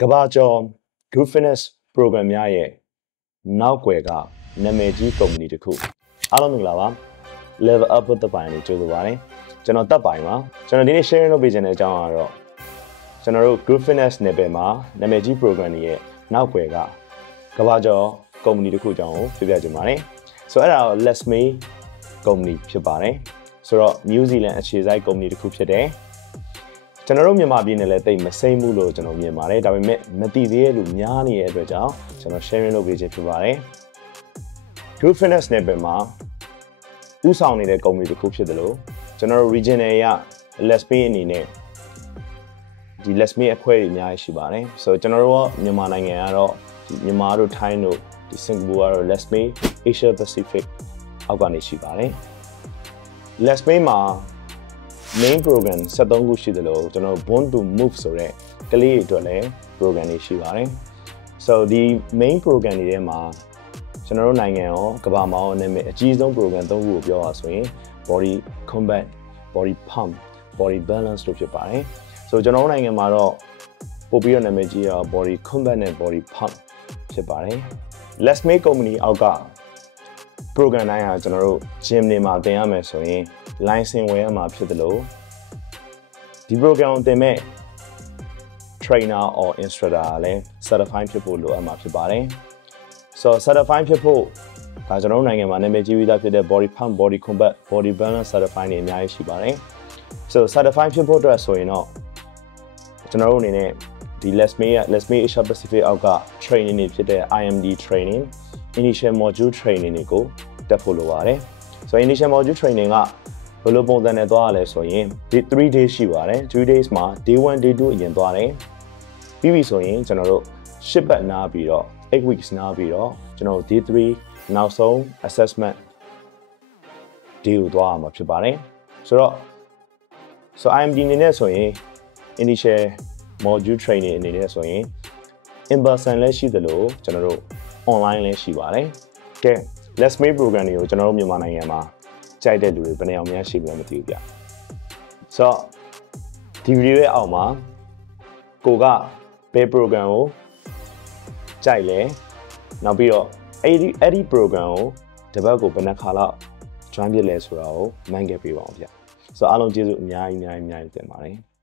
ကဘာကျော် group fitness program များရဲ့နောက်ွယ်ကနာမည်ကြီးကုမ္ပဏီတစ်ခုအားလုံးမင်္ဂလာပါ level up တက်ပိုင်းလေးကြိုဆိုပါရစေကျွန်တော်တက်ပိုင်းပါကျွန်တော်ဒီနေ့ share လုပ်ပေးခြင်းတဲ့အကြောင်းကတော့ကျွန်တော်တို့ group fitness နယ်ပယ်မှာနာမည်ကြီး program တွေရဲ့နောက်ွယ်ကကဘာကျော်ကုမ္ပဏီတစ်ခုအကြောင်းကိုပြောပြချင်ပါတယ်ဆိုတော့အဲ့ဒါတော့ Let's Me ကုမ္ပဏီဖြစ်ပါတယ်ဆိုတော့ New Zealand အခြေစိုက်ကုမ္ပဏီတစ်ခုဖြစ်တယ်ကျွန်တော်တို့မြန်မာပြည်နယ်လည်းတိတ်မစိမ့်ဘူးလို့ကျွန်တော်မြင်ပါတယ်ဒါပေမဲ့မသိသေးတဲ့လူများနေတဲ့အတွက်ကြောင့်ကျွန်တော် sharing လုပ်ပေးခြင်းဖြစ်ပါတယ် Group Fitness နယ်ပယ်မှာဥဆောင်နေတဲ့ကုမ္ပဏီတစ်ခုဖြစ်တယ်လို့ကျွန်တော်တို့ regional ရ Let's Me အနေနဲ့ဒီ Let's Me အဖွဲ့တွေအများကြီးရှိပါတယ်ဆိုတော့ကျွန်တော်တို့မြန်မာနိုင်ငံကတော့မြန်မာတို့ထိုင်းတို့ဒီစင်ကာပူကတော့ Let's Me Asia Pacific အောက်ကနေရှိပါတယ် Let's Me မှာmain program 73ခုရှိတယ်လို့ကျွန်တော် Born to Move ဆိုတဲ့ကလေးတွေအတွက်လည်း program တွေရှိပါတယ် so ဒီ main program တွေထဲမှာကျွန်တော်တို့နိုင်ငံရောကမ္ဘာမှာရောနာမည်အကြီးဆုံး program 3ခုကိုပြောရဆိုရင် body combat body pump body balance တို့ဖြစ်ပါတယ် so ကျွန်တော်တို့နိုင်ငံမှာတော့ပို့ပြီးတော့နာမည်ကြီးတော့ body combat နဲ့ body pump ဖြစ်ပါတယ် Let's Make company အောက်က program တိုင်းဟာကျွန်တော်တို့ gym တွေမှာသင်ရမယ်ဆိုရင်license ဝယ်ရမှာဖြစ်တယ်လို့ဒီ program ကိုသင်မဲ့ trainer or instructor လည်း certified ဖြစ်ဖို့လိုအပ်မှာဖြစ်ပါတယ် so certified ဖြစ်ဖို့ဒါကျွန်တော်တို့နိုင်ငံမှာနာမည်ကြီးပြီးသားဖြစ်တဲ့ body pump body combat body balance certified တွေအများကြီးရှိပါတယ် so certified ဖြစ်ဖို့အတွက်ဆိုရင်တော့ကျွန်တော်တို့အနေနဲ့ဒီ Let's Me Asia Pacific အောက်က training တွေဖြစ်တဲ့ IMD training initial module training တွေကိုတက်ဖို့လိုပါတယ် so initial module training ကဘယ်လိုပုံစံနဲ့သွားရလဲဆိုရင်ဒီ3 days ရှိပါတယ်3 days မှာ day 1 day 2အရင်သွားတယ်ပြီးပြီဆိုရင်ကျွန်တော်တို့10ပတ်နားပြီးတော့8 weeks နားပြီးတော့ကျွန်တော်တို့ day 3နောက်ဆုံး assessment day ကိုသွားရမှာဖြစ်ပါတယ်ဆိုတော့ so IMD အနေနဲ့ဆိုရင် initial module training အနေနဲ့ဆိုရင် in person လည်းရှိသလိုကျွန်တော်တို့ online လည်းရှိပါတယ်ကဲ Let's Make program တွေကိုကျွန်တော်တို့မြန်မာနိုင်ငံမှာကြိုက်တဲ့လူတွေဘယ်နှယောက်များရှိမလဲမသိဘူးဗျဆိုတော့ဒီဗီဒီယိုရဲ့အောက်မှာကိုကဘယ် program ကိုကြိုက်လဲနောက်ပြီးတော့အဲ့ဒီ program ကိုတပတ်ကိုဘယ်နှခါလောက် join ဖြစ်လဲဆိုတာကိုမှန်းခဲ့ပေးပါအောင်ဗျဆိုတော့အားလုံးကျေးဇူးအများကြီးတင်ပါတယ်